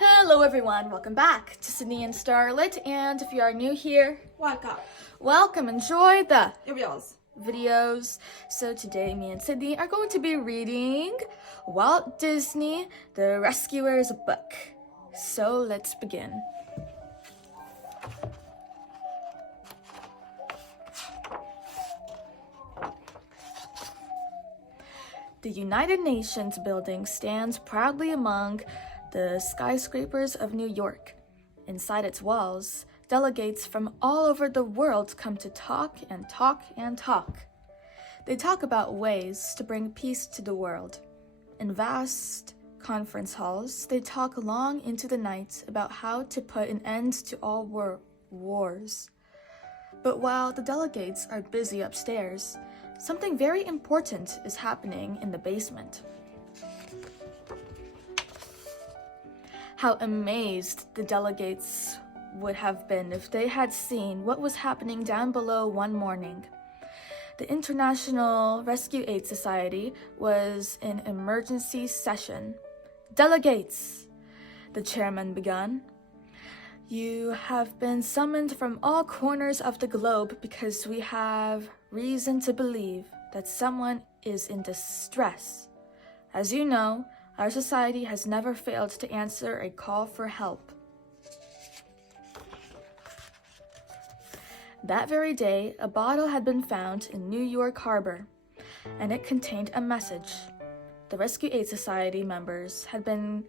Hello everyone, welcome back to Sydney and Starlit, and if you are new here, welcome, enjoy the videos. So today me and Sydney are going to be reading Walt Disney, The Rescuer's book. So let's begin. The United Nations building stands proudly among the skyscrapers of New York. Inside its walls, delegates from all over the world come to talk and talk and talk. They talk about ways to bring peace to the world. In vast conference halls, they talk long into the night about how to put an end to all wars. But while the delegates are busy upstairs, something very important is happening in the basement. How amazed the delegates would have been if they had seen what was happening down below one morning. The International Rescue Aid Society was in emergency session. Delegates, the chairman began. You have been summoned from all corners of the globe because we have reason to believe that someone is in distress. As you know, our society has never failed to answer a call for help. That very day, a bottle had been found in New York Harbor, and it contained a message. The Rescue Aid Society members had been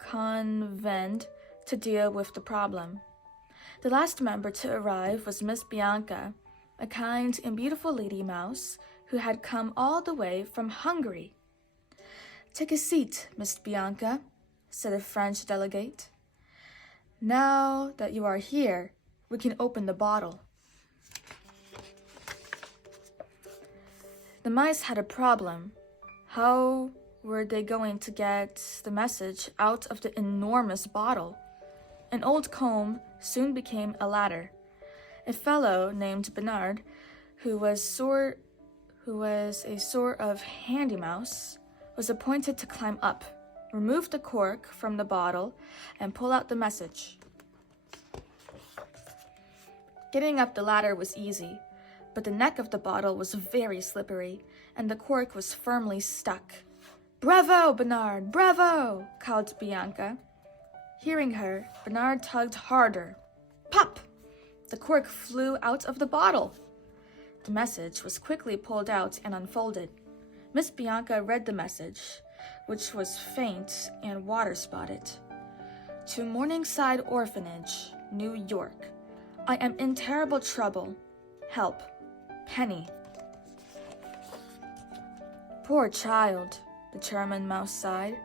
convened to deal with the problem. The last member to arrive was Miss Bianca, a kind and beautiful lady mouse who had come all the way from Hungary. "Take a seat, Miss Bianca," said a French delegate. "Now that you are here, we can open the bottle." The mice had a problem. How were they going to get the message out of the enormous bottle? An old comb soon became a ladder. A fellow named Bernard, who was a sort of handy mouse, was appointed to climb up, remove the cork from the bottle, and pull out the message. Getting up the ladder was easy, but the neck of the bottle was very slippery, and the cork was firmly stuck. "Bravo, Bernard! Bravo!" called Bianca. Hearing her, Bernard tugged harder. Pop! The cork flew out of the bottle. The message was quickly pulled out and unfolded. Miss Bianca read the message, which was faint and water-spotted. "To Morningside Orphanage, New York. I am in terrible trouble. Help. Penny." "Poor child," the chairman mouse sighed.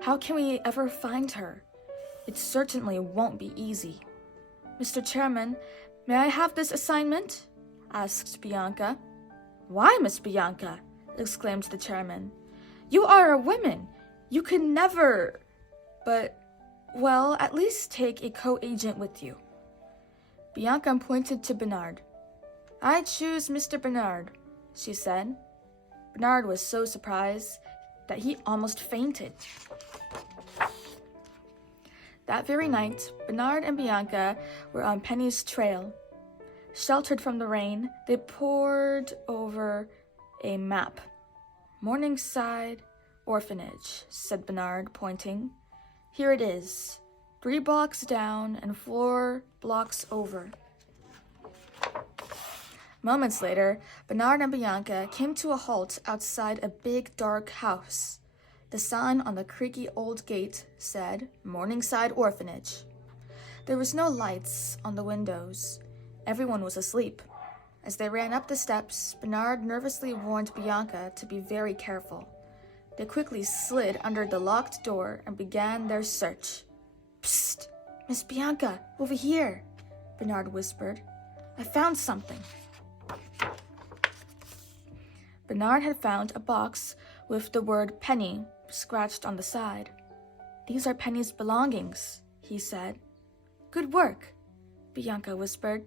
"How can we ever find her? It certainly won't be easy." "Mr. Chairman, may I have this assignment?" asked Bianca. "Why, Miss Bianca?" exclaimed the chairman. "You are a woman. You could never... But, well, at least take a co-agent with you." Bianca pointed to Bernard. "I choose Mr. Bernard," she said. Bernard was so surprised that he almost fainted. That very night, Bernard and Bianca were on Penny's trail. Sheltered from the rain, they pored over a map. "Morningside Orphanage," said Bernard, pointing. "Here it is, 3 blocks down and 4 blocks over." Moments later, Bernard and Bianca came to a halt outside a big, dark house. The sign on the creaky old gate said, "Morningside Orphanage." There was no lights on the windows. Everyone was asleep. As they ran up the steps, Bernard nervously warned Bianca to be very careful. They quickly slid under the locked door and began their search. "Psst! Miss Bianca, over here," Bernard whispered. "I found something." Bernard had found a box with the word Penny scratched on the side. "These are Penny's belongings," he said. "Good work," Bianca whispered.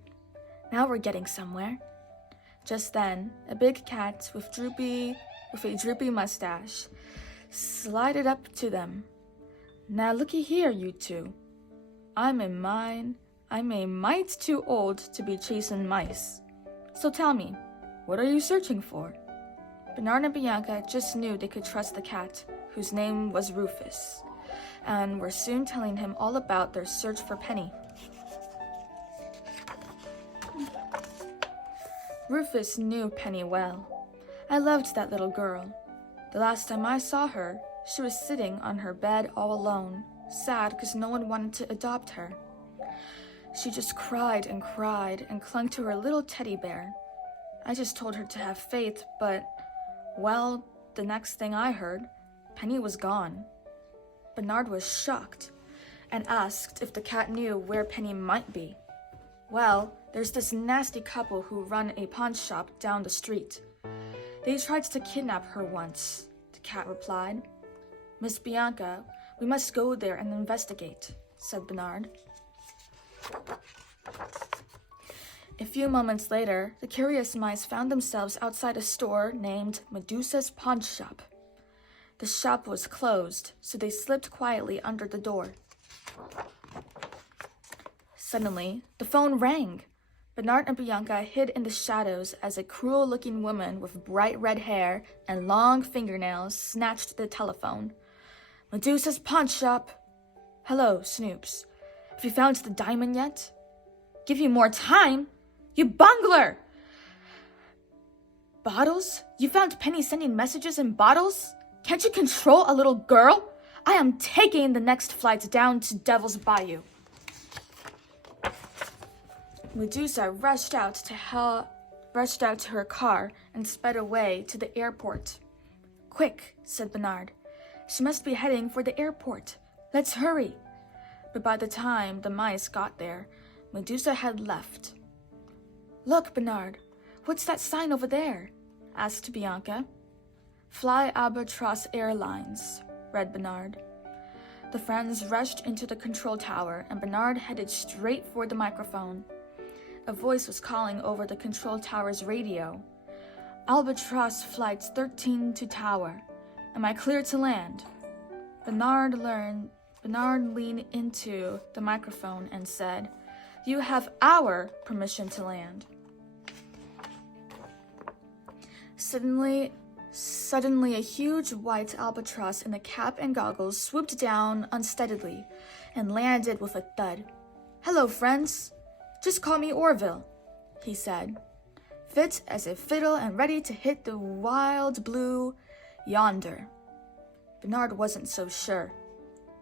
"Now we're getting somewhere." Just then, a big cat with a droopy mustache slided up to them. Now looky here, you two. I'm a mite too old to be chasing mice. So tell me, what are you searching for? Bernard and Bianca just knew they could trust the cat, whose name was Rufus, and were soon telling him all about their search for Penny. Rufus knew Penny well. I loved that little girl. The last time I saw her, she was sitting on her bed all alone, sad because no one wanted to adopt her. She just cried and clung to her little teddy bear. I just told her to have faith, but, well, the next thing I heard, Penny was gone. Bernard was shocked and asked if the cat knew where Penny might be. Well, there's this nasty couple who run a pawn shop down the street. They tried to kidnap her once, the cat replied. Miss Bianca, we must go there and investigate, said Bernard. A few moments later, the curious mice found themselves outside a store named Medusa's Pawn Shop. The shop was closed, so they slipped quietly under the door. Suddenly, the phone rang. Bernard and Bianca hid in the shadows as a cruel-looking woman with bright red hair and long fingernails snatched the telephone. Medusa's Pawn Shop. Hello, Snoops. Have you found the diamond yet? Give you more time? You bungler! Bottles? You found Penny sending messages in bottles? Can't you control a little girl? I am taking the next flight down to Devil's Bayou. Medusa rushed out to her car and sped away to the airport. Quick, said Bernard. She must be heading for the airport. Let's hurry. But by the time the mice got there, Medusa had left. Look, Bernard, what's that sign over there? Asked Bianca. Fly Albatross Airlines, read Bernard. The friends rushed into the control tower, and Bernard headed straight for the microphone. A voice was calling over the control tower's radio. Albatross Flights 13 to tower. Am I clear to land? Bernard leaned into the microphone and said, You have our permission to land. Suddenly, a huge white albatross in a cap and goggles swooped down unsteadily and landed with a thud. Hello, friends. Just call me Orville, he said, fit as a fiddle and ready to hit the wild blue yonder. Bernard wasn't so sure.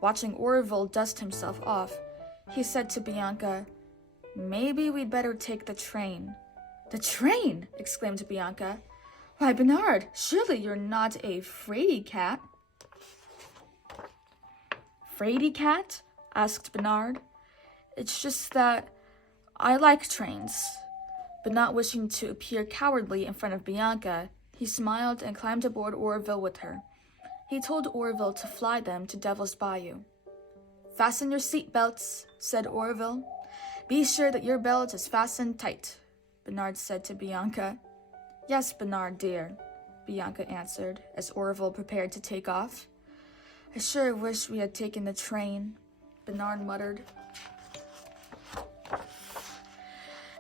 Watching Orville dust himself off, he said to Bianca, Maybe we'd better take the train. The train! Exclaimed Bianca. Why, Bernard, surely you're not a fraidy cat. Fraidy cat? Asked Bernard. It's just that I like trains. But not wishing to appear cowardly in front of Bianca, he smiled and climbed aboard Orville with her. He told Orville to fly them to Devil's Bayou. Fasten your seat belts, said Orville. Be sure that your belt is fastened tight, Bernard said to Bianca. Yes, Bernard, dear, Bianca answered as Orville prepared to take off. I sure wish we had taken the train, Bernard muttered.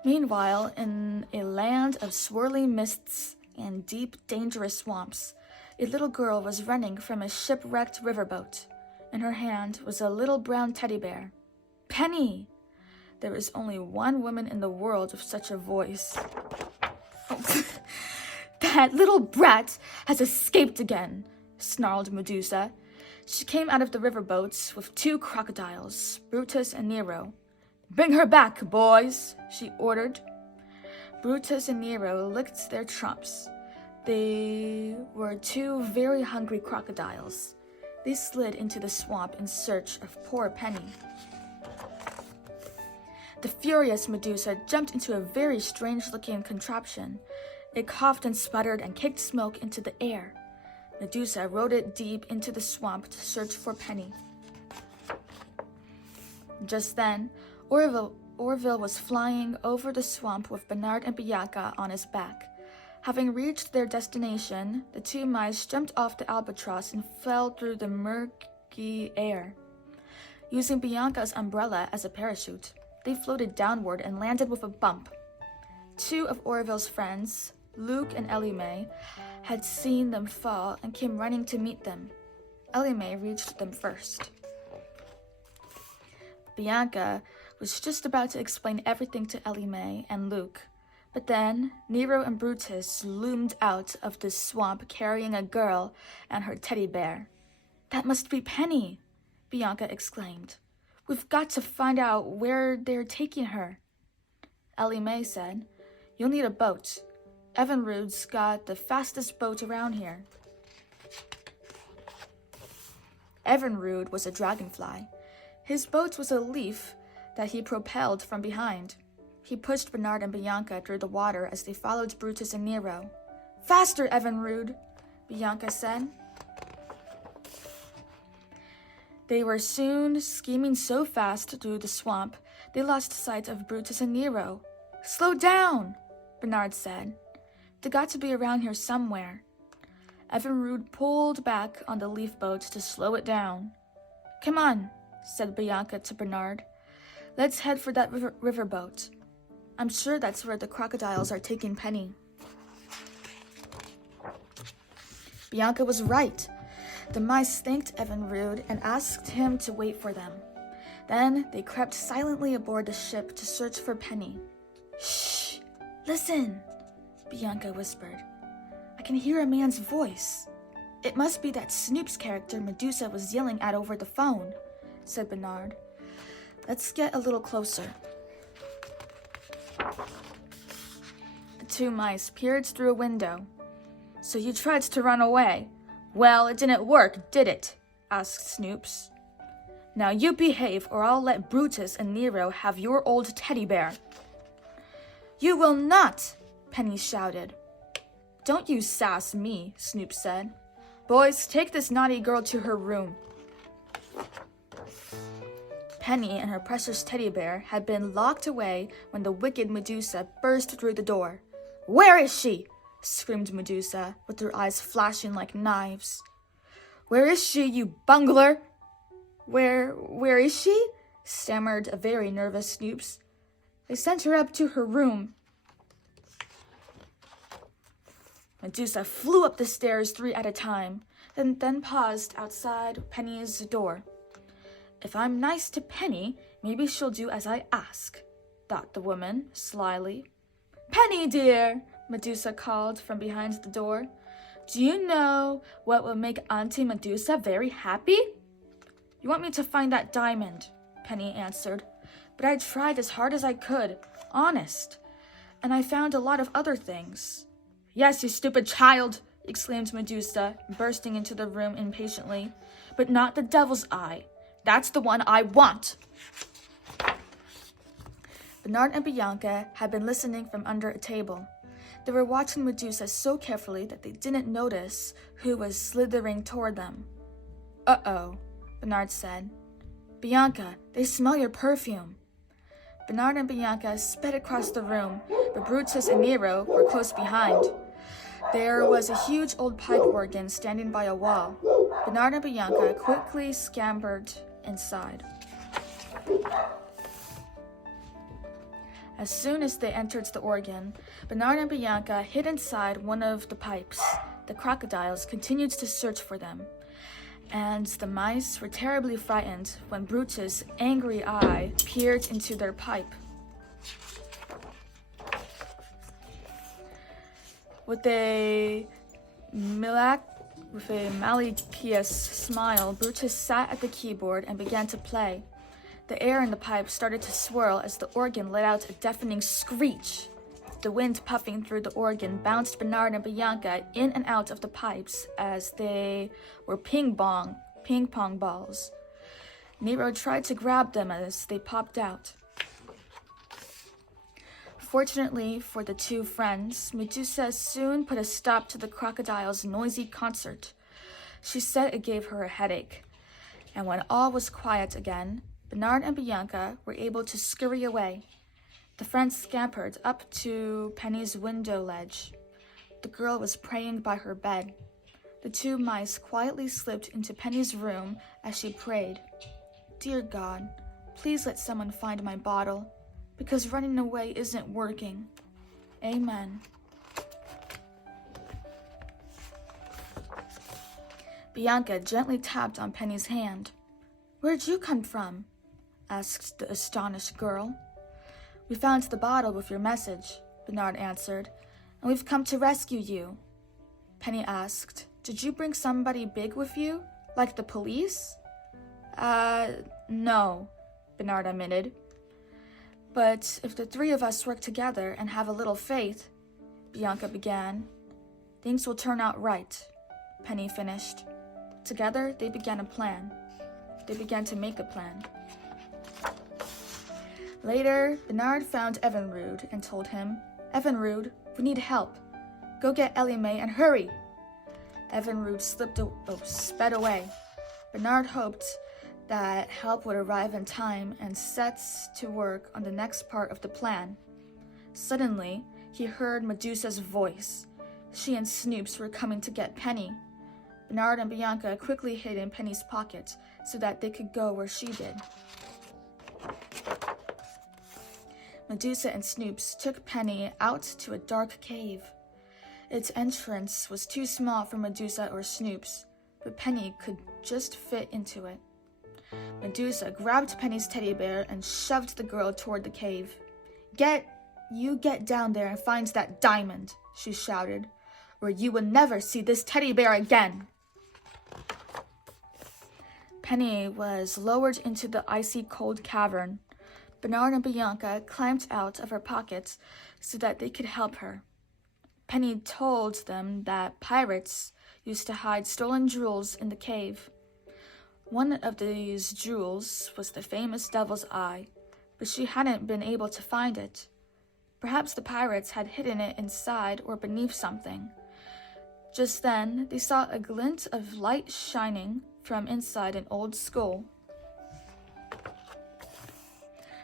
Meanwhile, in a land of swirling mists and deep, dangerous swamps, a little girl was running from a shipwrecked riverboat. In her hand was a little brown teddy bear. Penny! There was only one woman in the world with such a voice. Oh, that little brat has escaped again, snarled Medusa. She came out of the riverboats with 2 crocodiles, Brutus and Nero. Bring her back, boys, she ordered. Brutus and Nero licked their trumps. They were 2 very hungry crocodiles. They slid into the swamp in search of poor Penny. The furious Medusa jumped into a very strange-looking contraption. It coughed and sputtered and kicked smoke into the air. Medusa rode it deep into the swamp to search for Penny. Just then, Orville was flying over the swamp with Bernard and Bianca on his back. Having reached their destination, the 2 mice jumped off the albatross and fell through the murky air. Using Bianca's umbrella as a parachute, they floated downward and landed with a bump. Two of Orville's friends, Luke and Ellie Mae, had seen them fall and came running to meet them. Ellie Mae reached them first. Bianca was just about to explain everything to Ellie Mae and Luke, but then Nero and Brutus loomed out of the swamp carrying a girl and her teddy bear. "That must be Penny," Bianca exclaimed. "We've got to find out where they're taking her." Ellie Mae said, "You'll need a boat. Evinrude's got the fastest boat around here." Evinrude was a dragonfly. His boat was a leaf that he propelled from behind. He pushed Bernard and Bianca through the water as they followed Brutus and Nero. "Faster, Evinrude," Bianca said. They were soon skimming so fast through the swamp, they lost sight of Brutus and Nero. "Slow down," Bernard said. "They got to be around here somewhere." Evinrude pulled back on the leaf boat to slow it down. "Come on," said Bianca to Bernard. "Let's head for that riverboat. I'm sure that's where the crocodiles are taking Penny." Bianca was right. The mice thanked Evinrude and asked him to wait for them. Then they crept silently aboard the ship to search for Penny. "Shh! Listen!" Bianca whispered. "I can hear a man's voice. It must be that Snoop's character Medusa was yelling at over the phone," said Bernard. "Let's get a little closer." The two mice peered through a window. "So you tried to run away? Well, it didn't work, did it?" asked Snoops. "Now you behave or I'll let Brutus and Nero have your old teddy bear." "You will not!" Penny shouted. "Don't you sass me," Snoop said. "Boys, take this naughty girl to her room." Penny and her precious teddy bear had been locked away when the wicked Medusa burst through the door. "Where is she?" screamed Medusa, with her eyes flashing like knives. "Where is she, you bungler?" Where is she?" stammered a very nervous Snoops. "They sent her up to her room." Medusa flew up the stairs 3 at a time, then paused outside Penny's door. "If I'm nice to Penny, maybe she'll do as I ask," thought the woman slyly. "Penny, dear," Medusa called from behind the door. "Do you know what will make Auntie Medusa very happy?" "You want me to find that diamond," Penny answered. "But I tried as hard as I could, honest. And I found a lot of other things." "Yes, you stupid child," exclaimed Medusa, bursting into the room impatiently. "But not the devil's eye. That's the one I want." Bernard and Bianca had been listening from under a table. They were watching Medusa so carefully that they didn't notice who was slithering toward them. "Uh-oh," Bernard said. "Bianca, they smell your perfume." Bernard and Bianca sped across the room, but Brutus and Nero were close behind. There was a huge old pipe organ standing by a wall. Bernard and Bianca quickly scampered inside. As soon as they entered the organ, Bernard and Bianca hid inside one of the pipes. The crocodiles continued to search for them, and the mice were terribly frightened when Brutus' angry eye peered into their pipe. With a malicious smile, Brutus sat at the keyboard and began to play. The air in the pipe started to swirl as the organ let out a deafening screech. The wind puffing through the organ bounced Bernard and Bianca in and out of the pipes as they were ping-pong balls. Nero tried to grab them as they popped out. Fortunately for the two friends, Medusa soon put a stop to the crocodile's noisy concert. She said it gave her a headache. And when all was quiet again, Bernard and Bianca were able to scurry away. The friends scampered up to Penny's window ledge. The girl was praying by her bed. The two mice quietly slipped into Penny's room as she prayed. Dear God, please let someone find my bottle, because running away isn't working. Amen. Bianca gently tapped on Penny's hand. Where'd you come from? Asked the astonished girl. We found the bottle with your message, Bernard answered, and we've come to rescue you. Penny asked, Did you bring somebody big with you, like the police? No, Bernard admitted. But if the three of us work together and have a little faith, Bianca began, things will turn out right, Penny finished. Together, they began a plan. They began to make a plan. Later, Bernard found Evinrude and told him, Evinrude, we need help. Go get Ellie Mae and hurry. Evinrude sped away. Bernard hoped that help would arrive in time and set to work on the next part of the plan. Suddenly, he heard Medusa's voice. She and Snoops were coming to get Penny. Bernard and Bianca quickly hid in Penny's pocket so that they could go where she did. Medusa and Snoops took Penny out to a dark cave. Its entrance was too small for Medusa or Snoops, but Penny could just fit into it. Medusa grabbed Penny's teddy bear and shoved the girl toward the cave. Get down there and find that diamond, she shouted, or you will never see this teddy bear again. Penny was lowered into the icy cold cavern. Bernard and Bianca climbed out of her pockets so that they could help her. Penny told them that pirates used to hide stolen jewels in the cave. One of these jewels was the famous Devil's Eye, but she hadn't been able to find it. Perhaps the pirates had hidden it inside or beneath something. Just then, they saw a glint of light shining from inside an old skull.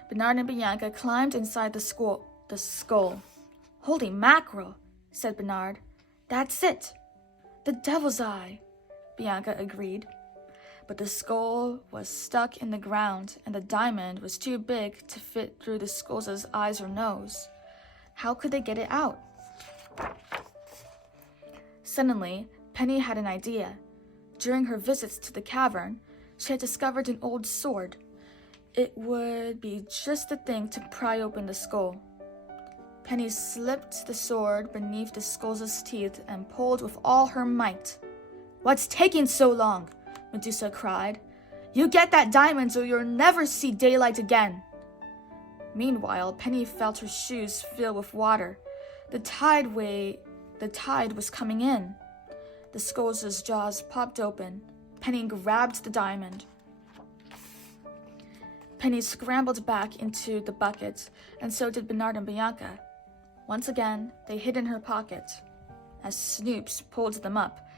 Bernard and Bianca climbed inside the skull. Holy mackerel, said Bernard. That's it. The Devil's Eye, Bianca agreed. But the skull was stuck in the ground, and the diamond was too big to fit through the skull's eyes or nose. How could they get it out? Suddenly, Penny had an idea. During her visits to the cavern, she had discovered an old sword. It would be just the thing to pry open the skull. Penny slipped the sword beneath the skull's teeth and pulled with all her might. What's taking so long? Medusa cried. You get that diamond or you'll never see daylight again. Meanwhile, Penny felt her shoes fill with water. The tide was coming in. The skull's jaws popped open. Penny grabbed the diamond. Penny scrambled back into the bucket, and so did Bernard and Bianca. Once again, they hid in her pocket. As Snoops pulled them up,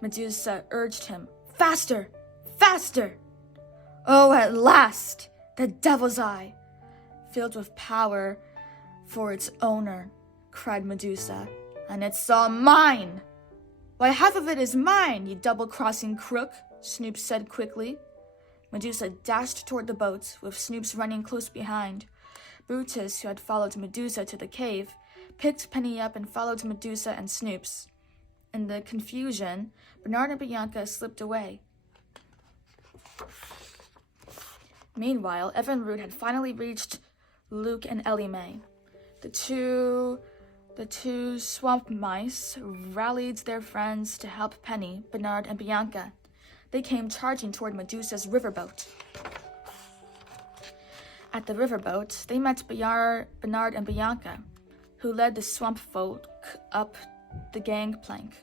Medusa urged him, Faster! Faster! Oh, at last! The Devil's Eye! Filled with power for its owner, cried Medusa. And it's all mine! Why, half of it is mine, you double-crossing crook, Snoops said quickly. Medusa dashed toward the boat, with Snoops running close behind. Brutus, who had followed Medusa to the cave, picked Penny up and followed Medusa and Snoops. In the confusion, Bernard and Bianca slipped away. Meanwhile, Evinrude had finally reached Luke and Ellie Mae. The two swamp mice rallied their friends to help Penny, Bernard, and Bianca. They came charging toward Medusa's riverboat. At the riverboat, they met Bernard and Bianca, who led the swamp folk up the gangplank.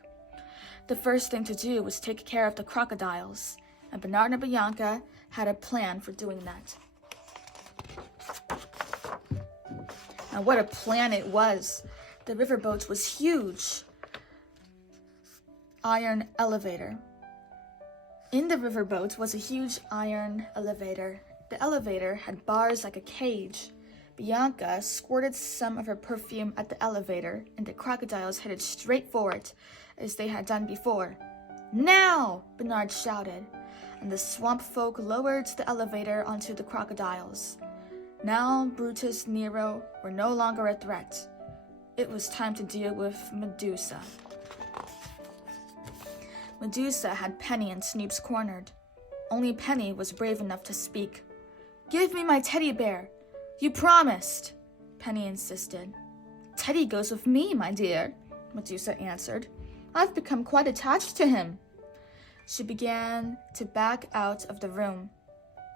The first thing to do was take care of the crocodiles, and Bernard and Bianca had a plan for doing that. And what a plan it was! The riverboat was huge. Iron elevator. In the riverboat was a huge iron elevator. The elevator had bars like a cage. Bianca squirted some of her perfume at the elevator, and the crocodiles headed straight for it, as they had done before. Now! Bernard shouted. and the swamp folk lowered the elevator onto the crocodiles. Now Brutus and Nero were no longer a threat. It was time to deal with Medusa. Medusa had Penny and Snoop's cornered. Only Penny was brave enough to speak. "Give me my teddy bear. You promised," Penny insisted. "Teddy goes with me, my dear," Medusa answered. "I've become quite attached to him." She began to back out of the room.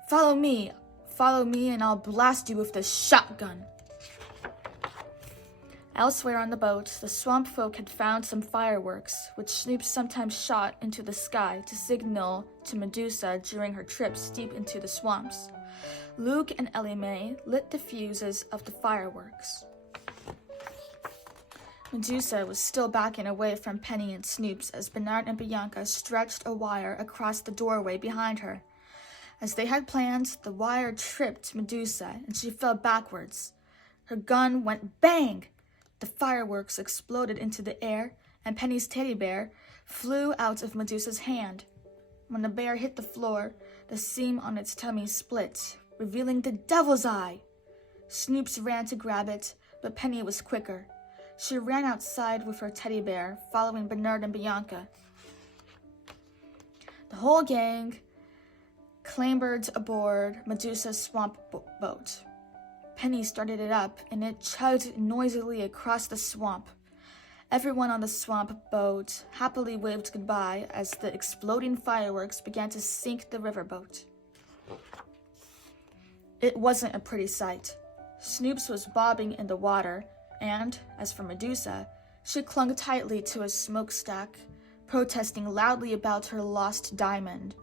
Follow me, and I'll blast you with this shotgun." Elsewhere on the boat, the swamp folk had found some fireworks, which Snoop sometimes shot into the sky to signal to Medusa during her trips deep into the swamps. Luke and Ellie Mae lit the fuses of the fireworks. Medusa was still backing away from Penny and Snoop's as Bernard and Bianca stretched a wire across the doorway behind her. As they had planned, the wire tripped Medusa and she fell backwards. Her gun went bang! The fireworks exploded into the air and Penny's teddy bear flew out of Medusa's hand. When the bear hit the floor, the seam on its tummy split, revealing the devil's eye. Snoops ran to grab it, but Penny was quicker. She ran outside with her teddy bear, following Bernard and Bianca. The whole gang clambered aboard Medusa's swamp boat. Penny started it up, and it chugged noisily across the swamp. Everyone on the swamp boat happily waved goodbye as the exploding fireworks began to sink the riverboat. It wasn't a pretty sight. Snoops was bobbing in the water, and, as for Medusa, she clung tightly to a smokestack, protesting loudly about her lost diamond.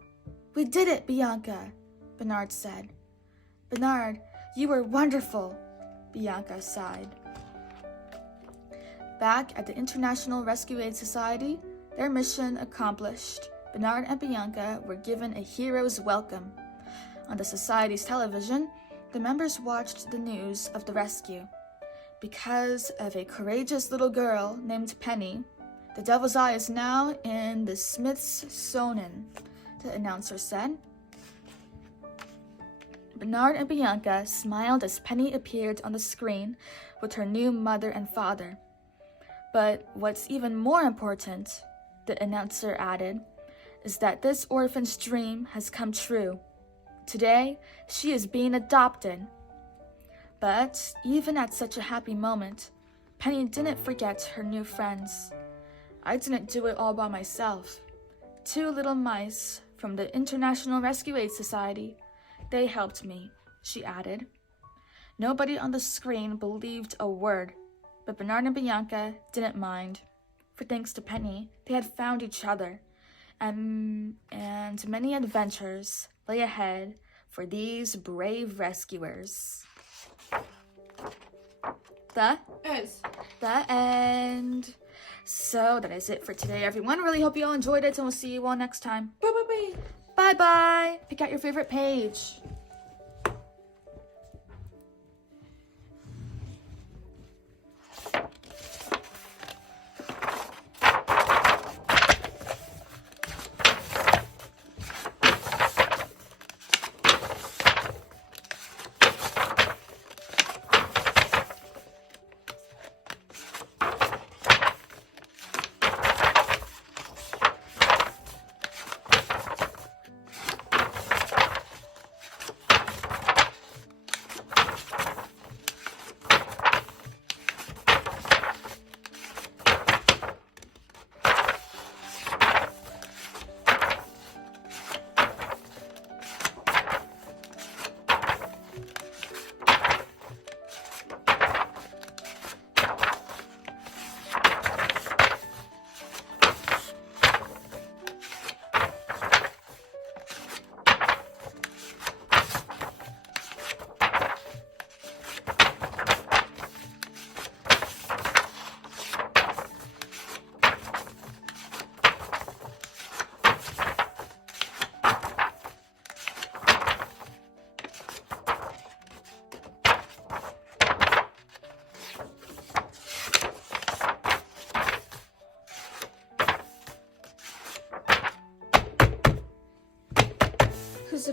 "We did it, Bianca," Bernard said. "Bernard, you were wonderful," Bianca sighed. Back at the International Rescue Aid Society, their mission accomplished, Bernard and Bianca were given a hero's welcome. On the Society's television, the members watched the news of the rescue. Because of a courageous little girl named Penny, the Devil's Eye is now in the Smithsonian, the announcer said. Bernard and Bianca smiled as Penny appeared on the screen with her new mother and father. But what's even more important, the announcer added, is that this orphan's dream has come true. Today, she is being adopted. But even at such a happy moment, Penny didn't forget her new friends. "I didn't do it all by myself. 2 little mice from the International Rescue Aid Society. They helped me," she added. Nobody on the screen believed a word, but Bernard and Bianca didn't mind. For thanks to Penny, they had found each other, and many adventures lay ahead for these brave rescuers. The end. So that is it for today, everyone. Really hope you all enjoyed it, and we'll see you all next time. Bye. Bye-bye. Pick out your favorite page.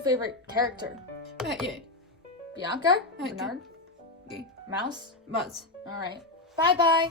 favorite character? Yeah. Bianca? Okay. Bernard? Okay. Mouse? Mouse. Alright. Bye-bye!